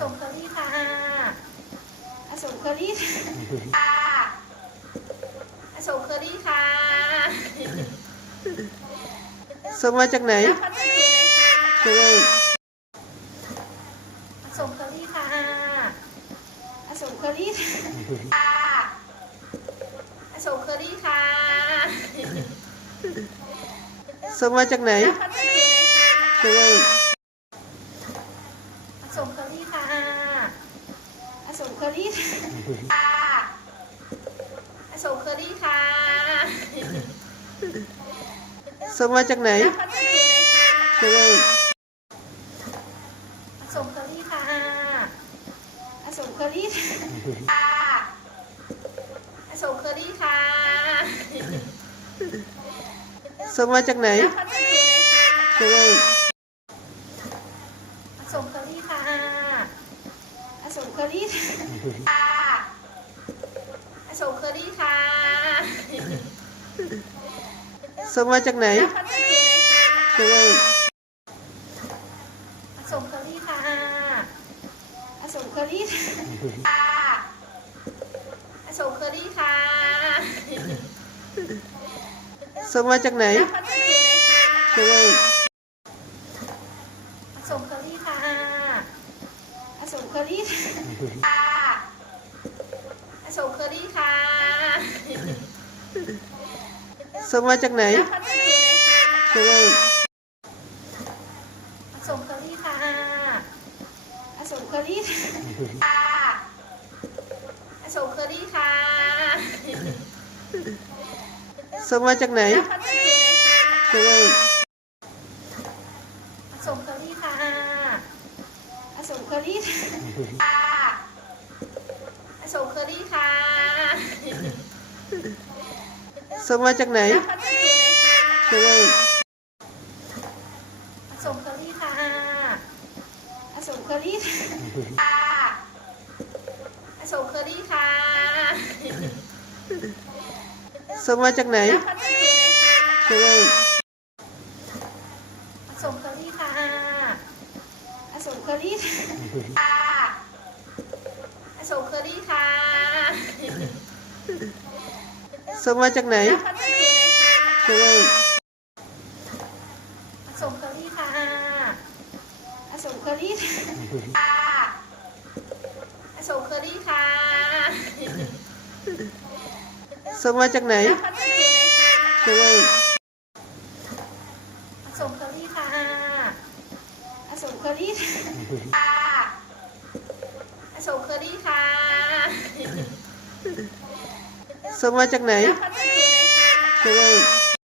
ส่งเคอรี่ค่ะอส่งเคอรี่ค่ะอส่งเคอรี่ค่ะส่งมาจากไหนรับพัสดุเลยค่ะช่วยอส่งเคอรี่ค่ะอส่งเคอรี่ค่ะอส่งเคอรี่ค่ะส่งมาจากไหนรับพัสดุเลยค่ะช่วยอส่งเคอรี่ค่ะอส่ง เคอรี่ค่ะอส่งเคอรี่ค่ะส่งมาจากไหนรับพัสดุเลยค่ะช่วยอส่งเคอรี่ค่ะอส่งเคอรี่ค่ะอส่งเคอรี่ค่ะส่งมาจากไหนรับพัสดุเลยค่ะช่วยอส่งเคอรี่ค่ะอ ส่งเคอรี่ค่ะอส่งเคอรี่ค่ะส่งมาจากไหนรับพัสดุเลยค่ะช่วยอส่งเคอรี่ค่ะอส่งเคอรี่ค่ะอส่งเคอรี่ค่ะส่งมาจากไหนรับพัสดุเลยค่ะช่วยอส่งเคอรี่ค่ะอ ส่งเคอรี่ค่ะอส่งเคอรี่ค่ะส่งมาจากไหนรับพัสดุเลยค่ะช่วยอส่งเคอรี่ค่ะอส่งเคอรี่ค่ะอส่งเคอรี่ค่ะส่งมาจากไหนรับพัสดุเลยค่ะช่วยอส่งเคอรี่ค่ะอ ส่งเคอรี่ค่ะอส่งเคอรี่ค่ะส่งมาจากไหนรับพัสดุเลยค่ะช่วยอส่งเคอรี่ค่ะอส่งเคอรี่ค่ะอส่งเคอรี่ค่ะส่งมาจากไหนรับพัสดุเลยค่ะช่วยอส่งเคอรี่ค่ะ อส่งเคอรี่ค่ะอส่งเคอรี่ค่ะส่งมาจากไหนรับพัสดุเลยค่ะช่วยอส่งเคอรี่ค่ะอส่งเคอรี่ค่ะอส่งเคอรี่ค่ะส่งมาจากไหนรับพัสดุเลยค่ะช่วยอส่งเคอรี่ค่ะ อส่งเคอรี่ค่ะอส่งเคอรี่ค่ะส่งมาจากไหนรับพัสดุเลยค่ะช่วย